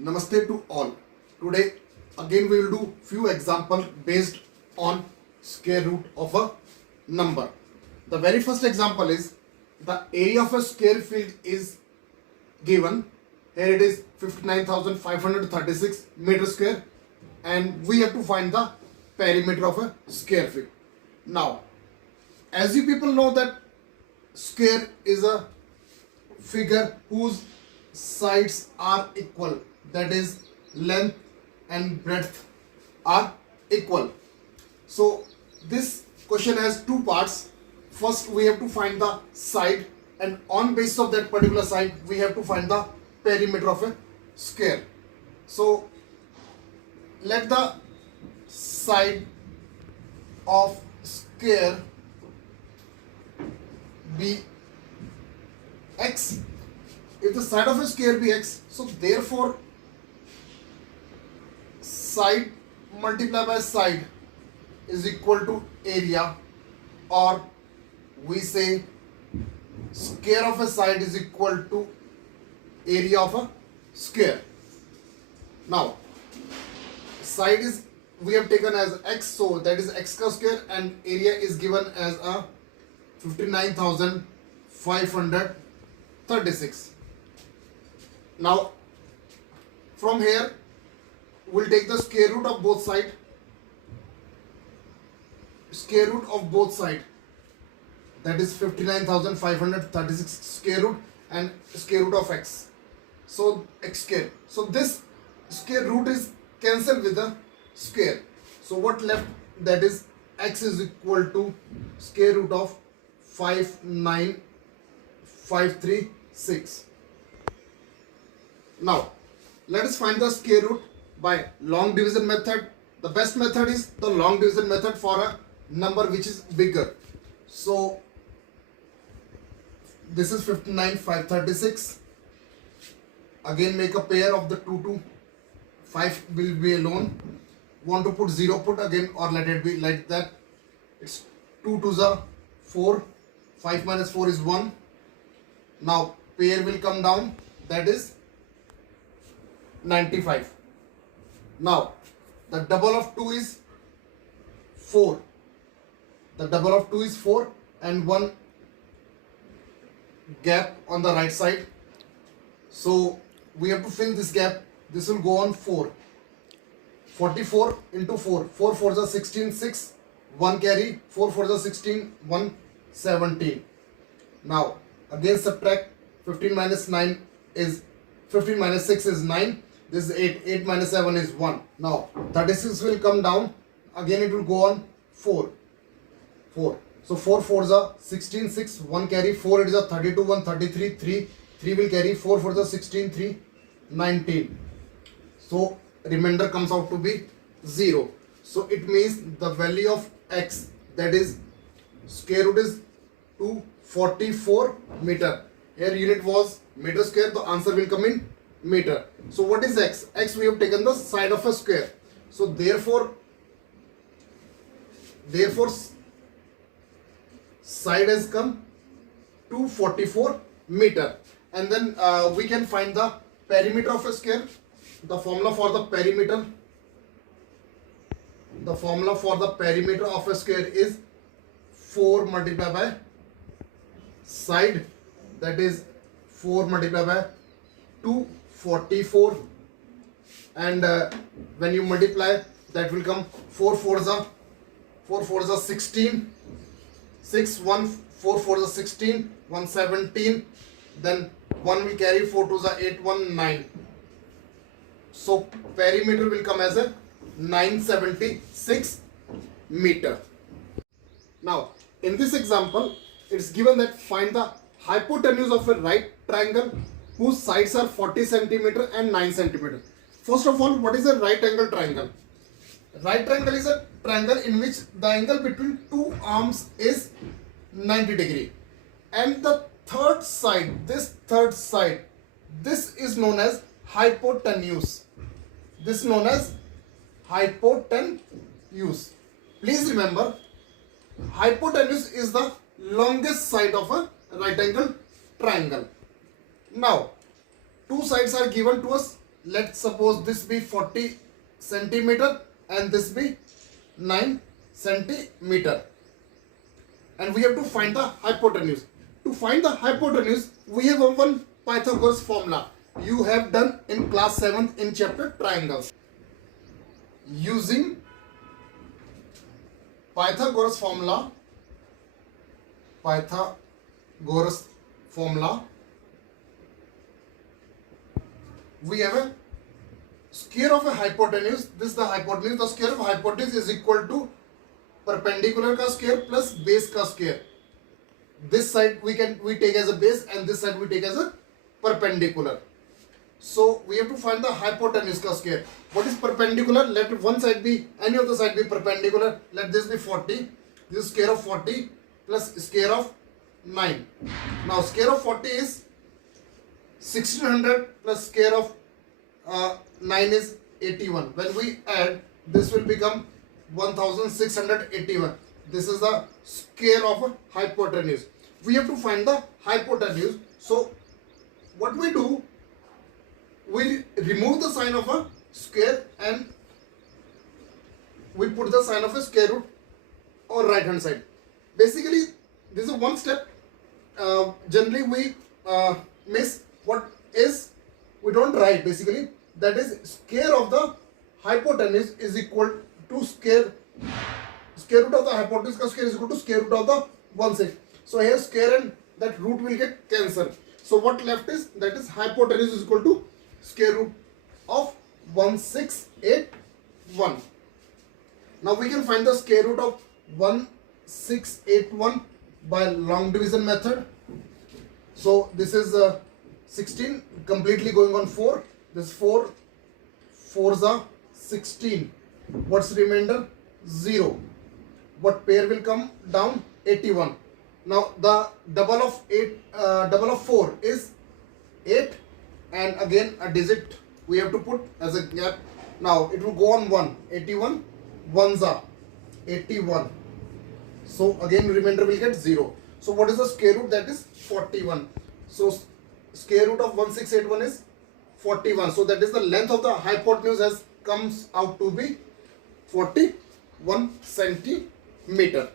Namaste to all. Today again we will do few example based on square root of a number. The very first example is the area of a square field is given. Here it is 59,536 meter square and we have to find the perimeter of a square field. Now, as you people know that square is a figure whose sides are equal, that is length and breadth are equal. So this question has two parts. First we have to find the side, and on basis of that particular side we have to find the perimeter of a square. So let the side of square be x. If the side of a square be x, so therefore side multiplied by side is equal to area, or we say square of a side is equal to area of a square. Now side is we have taken as x, so that is x square, and area is given as a 59,536. Now from here we'll take the square root of both sides. Square root of both sides, that is 59,536 square root and square root of x, so x square. So this square root is cancelled with the square, so what left, that is x is equal to square root of 59,536. Now let us find the square root by long division method. The best method is the long division method for a number which is bigger. So this is 59,536. Again make a pair of the 2 5 will be alone. Want to put 0, put again, or let it be like that. It's 2 2s are 4, 5 minus 4 is 1. Now pair will come down, that is 95. Now the double of 2 is 4. The double of 2 is 4 and one gap on the right side. So we have to fill this gap. This will go on 4. 44 into 4. 4 4s are 16, 6. 1 carry. 4 4s are 16, 1 17. Now again subtract. 15 minus 9 is 15 minus 6 is 9. This is 8. 8 minus 7 is 1. Now 36 will come down. Again it will go on 4. 4. So 4 4s are 16, 6. 1 carry. 4 it is a 32, 1 33, 3. 3 will carry. 4 4s are 16, 3 19. So remainder comes out to be 0. So it means the value of x, that is square root is 244 meter. Here unit was meter square, the answer will come in meter. So what is x? X we have taken the side of a square. So therefore side has come 244 meter. And then we can find the perimeter of a square. The formula for the perimeter of a square is 4 multiplied by side, that is 4 multiplied by 244, and when you multiply that will come 4 4s are 16, 6 1 4 4s are 16, 1 17, then 1 will carry, 4 2s are 8, 1 9. So perimeter will come as a 976 meter. Now in this example it's given that find the hypotenuse of a right triangle whose sides are 40 centimeter and 9 centimeter. First of all, what is a right angle triangle? Right triangle is a triangle in which the angle between two arms is 90 degree, and the third side, this is known as hypotenuse. This is known as hypotenuse. Please remember, hypotenuse is the longest side of a right angle triangle. Now, two sides are given to us let's suppose this be 40 centimeter and this be 9 centimeter, and we have to find the hypotenuse. To find the hypotenuse, we have one Pythagoras formula you have done in class 7th in chapter triangles. Using Pythagoras formula, we have a square of a hypotenuse. This is the hypotenuse. The square of hypotenuse is equal to perpendicular का square plus base का square. This side we take as a base and this side we take as a perpendicular. So we have to find the hypotenuse का square. What is perpendicular? Let one side be, any of the side be perpendicular. Let this be 40. This is square of 40 plus square of 9. Now square of 40 is 1600 plus square of 9 is 81. When we add, this will become 1681. This is the square of a hypotenuse. We have to find the hypotenuse. So what we do, we remove the sign of a square and we put the sign of a square root on right hand side. Basically this is one step. Generally we miss what is, we don't write basically, that is square of the hypotenuse is equal to square root of the hypotenuse ka square is equal to square root of the one side. So here square and that root will get cancelled. So what left is, that is hypotenuse is equal to square root of 1681. Now we can find the square root of 1681 by long division method. So this is 16 completely going on 4. This 4 4s are 16. What's remainder? 0. What pair will come down? 81. Now the double of 4 is 8, and again a digit we have to put as a gap. Now it will go on 1. 81 ones are 81. So again remainder will get 0. So what is the square root? That is 41. So square root of 1681 is 41. So that is the length of the hypotenuse comes out to be 41 centimeter.